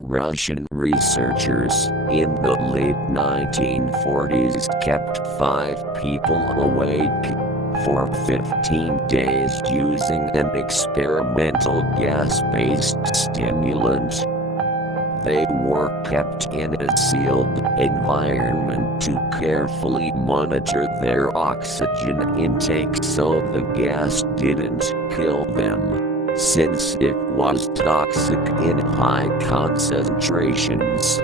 Russian researchers in the late 1940s kept 5 people awake for 15 days using an experimental gas-based stimulant. They were kept in a sealed environment to carefully monitor their oxygen intake so the gas didn't kill them, since it was toxic in high concentrations.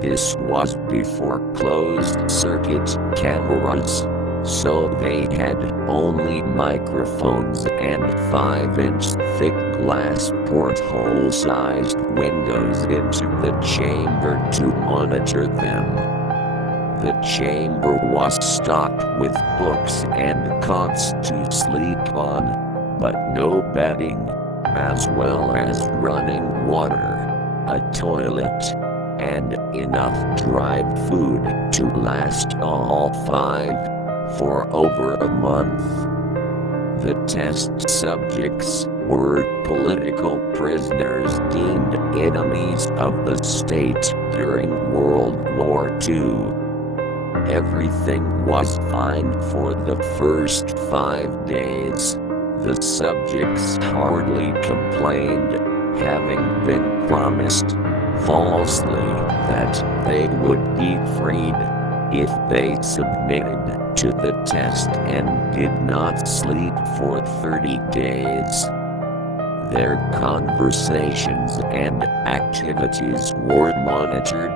This was before closed-circuit cameras, so they had only microphones and 5-inch thick glass porthole-sized windows into the chamber to monitor them. The chamber was stocked with books and cots to sleep on, but no bedding, as well as running water, a toilet, and enough dried food to last all 5 for over a month. The test subjects were political prisoners deemed enemies of the state during World War II. Everything was fine for the first 5 days. The subjects hardly complained, having been promised, falsely, that they would be freed if they submitted to the test and did not sleep for 30 days. Their conversations and activities were monitored,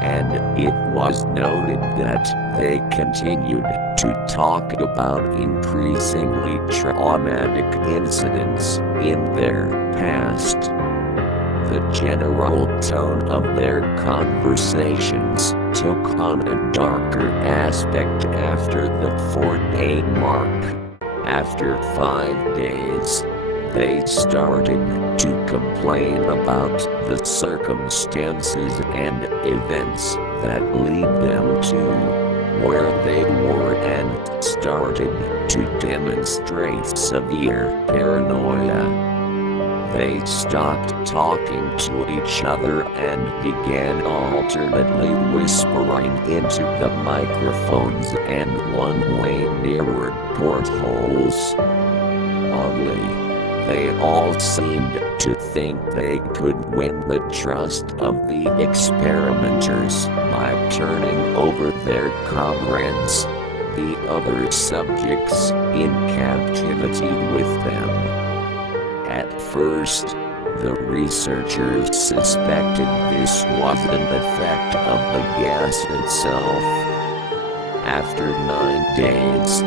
and it was noted that they continued to talk about increasingly traumatic incidents in their past. The general tone of their conversations took on a darker aspect after the 4-day mark. After 5 days, they started to complain about the circumstances and events that lead them to where they were and started to demonstrate severe paranoia. They stopped talking to each other and began alternately whispering into the microphones and one-way mirrored portholes. Oddly, they all seemed to think they could win the trust of the experimenters by turning over their comrades, the other subjects, in captivity with them. At first, the researchers suspected this was an effect of the gas itself. After 9 days,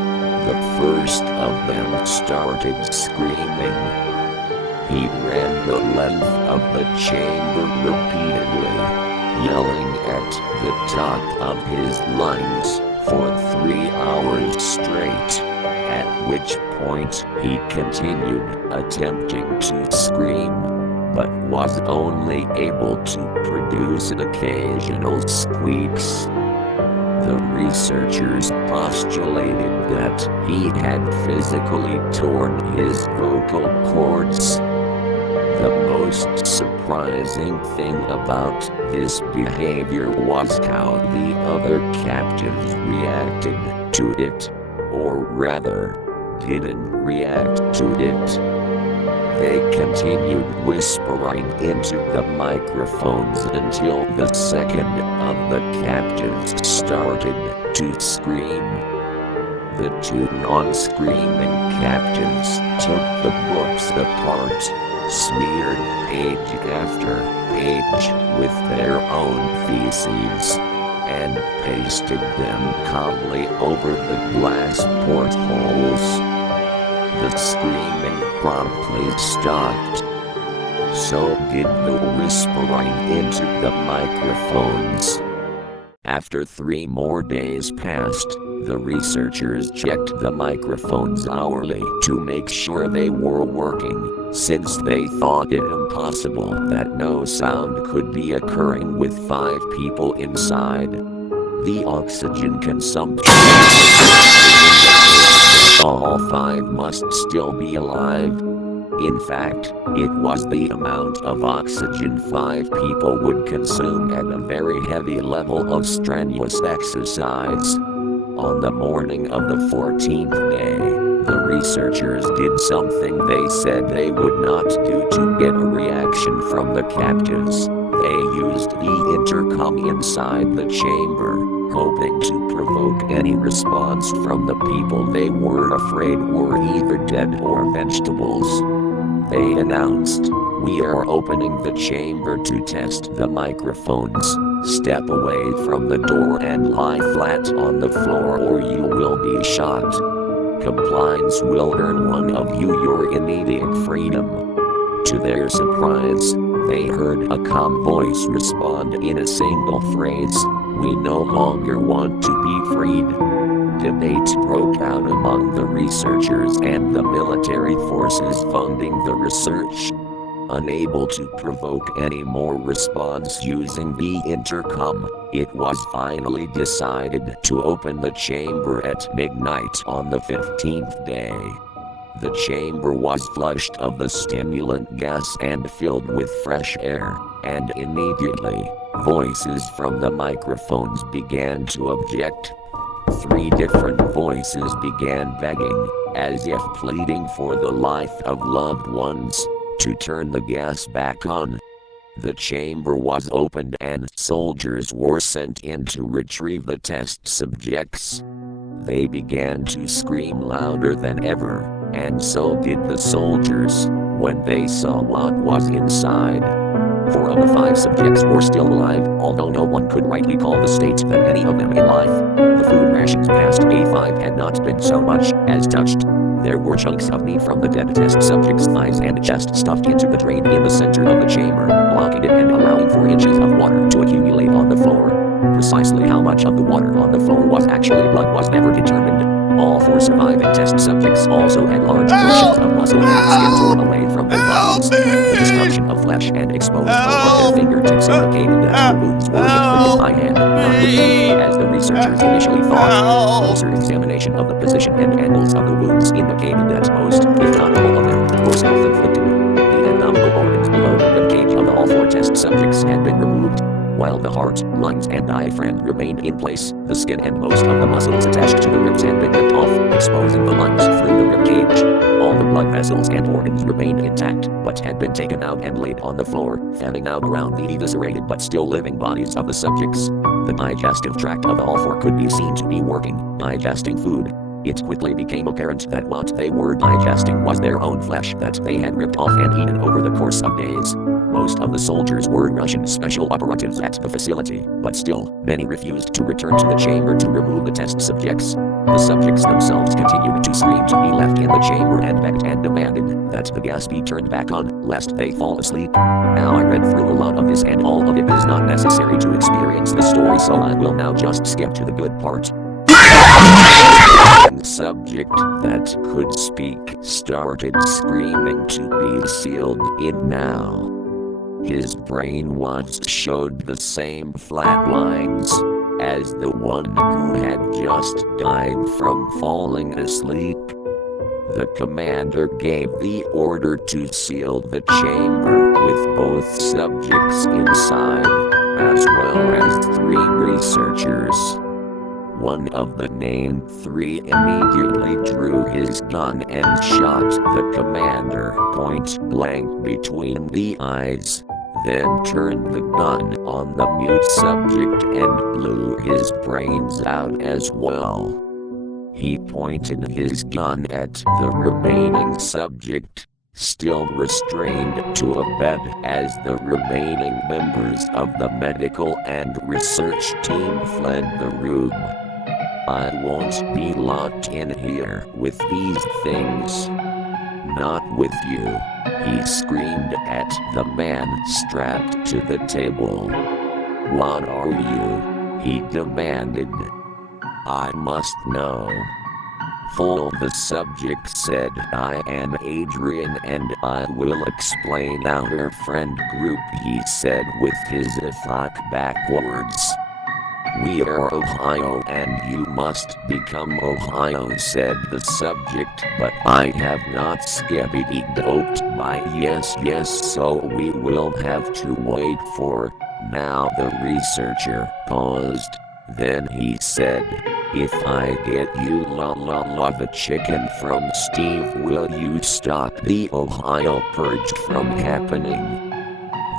the first of them started screaming. He ran the length of the chamber repeatedly, yelling at the top of his lungs for 3 hours straight, at which point he continued attempting to scream, but was only able to produce occasional squeaks. The researchers postulated that he had physically torn his vocal cords. The most surprising thing about this behavior was how the other captives reacted to it, or rather, didn't react to it. They continued whispering into the microphones until the second of the captives started to scream. The 2 non-screaming captives took the books apart, smeared page after page with their own feces, and pasted them calmly over the glass portholes. The screaming promptly stopped. So did the whispering into the microphones. After 3 more days passed, the researchers checked the microphones hourly to make sure they were working, since they thought it impossible that no sound could be occurring with 5 people inside. The oxygen consumption All five must still be alive. In fact, it was the amount of oxygen five people would consume at a very heavy level of strenuous exercise. On the morning of the 14th day, the researchers did something they said they would not do to get a reaction from the captives. They used the intercom inside the chamber, hoping to provoke any response from the people they were afraid were either dead or vegetables. They announced, "We are opening the chamber to test the microphones. Step away from the door and lie flat on the floor or you will be shot. Compliance will earn one of you your immediate freedom." To their surprise, they heard a calm voice respond in a single phrase, "We no longer want to be freed." Debate broke out among the researchers and the military forces funding the research. Unable to provoke any more response using the intercom, it was finally decided to open the chamber at midnight on the 15th day. The chamber was flushed of the stimulant gas and filled with fresh air, and immediately, voices from the microphones began to object. 3 different voices began begging, as if pleading for the life of loved ones, to turn the gas back on. The chamber was opened and soldiers were sent in to retrieve the test subjects. They began to scream louder than ever, and so did the soldiers, when they saw what was inside. 4 of the 5 subjects were still alive, although no one could rightly call the state that any of them in life. The food rations past A5 had not been so much as touched. There were chunks of meat from the dead test subjects' thighs and chest stuffed into the drain in the center of the chamber, blocking it and allowing 4 inches of water to accumulate on the floor. Precisely how much of the water on the floor was actually blood was never determined. All 4 surviving test subjects also had large portions of muscle and skin torn away from their bodies. The destruction of flesh and exposed bone of their fingertips indicated that the wounds were inflicted by hand, not with foot, as the researchers initially thought. Closer examination of the position and angles of the wounds indicated that most, if not all of them, were self-inflicted. The abdominal organs below the ribcage of all 4 test subjects had been removed. While the heart, lungs, and diaphragm remained in place, the skin and most of the muscles attached to the ribs had been ripped off, exposing the lungs through the ribcage. All the blood vessels and organs remained intact, but had been taken out and laid on the floor, fanning out around the eviscerated but still living bodies of the subjects. The digestive tract of all 4 could be seen to be working, digesting food. It quickly became apparent that what they were digesting was their own flesh that they had ripped off and eaten over the course of days. Most of the soldiers were Russian special operatives at the facility, but still, many refused to return to the chamber to remove the test subjects. The subjects themselves continued to scream to be left in the chamber and begged and demanded that the gas be turned back on, lest they fall asleep. Now I read through a lot of this and all of it is not necessary to experience the story, so I will now just skip to the good part. The subject that could speak started screaming to be sealed in now. His brain was showed the same flat lines as the one who had just died from falling asleep. The commander gave the order to seal the chamber with both subjects inside, as well as 3 researchers. One of the named 3 immediately drew his gun and shot the commander point blank between the eyes, then turned the gun on the mute subject and blew his brains out as well. He pointed his gun at the remaining subject, still restrained to a bed as the remaining members of the medical and research team fled the room. "I won't be locked in here with these things. Not with you," he screamed at the man strapped to the table. "What are you?" he demanded. "I must know." "Fool," the subject said. "I am Adrian and I will explain our friend group," he said with his thought backwards. We are Ohio and you must become Ohio, said the subject, but I have not skippity-doped by yes, so we will have to wait for. Now the researcher paused. Then he said, if I get you the chicken from Steve, will you stop the Ohio purge from happening?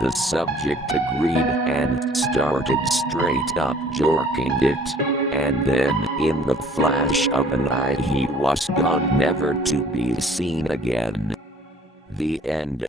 The subject agreed and started straight up jorking it. And then, in the flash of an eye, he was gone, never to be seen again. The end.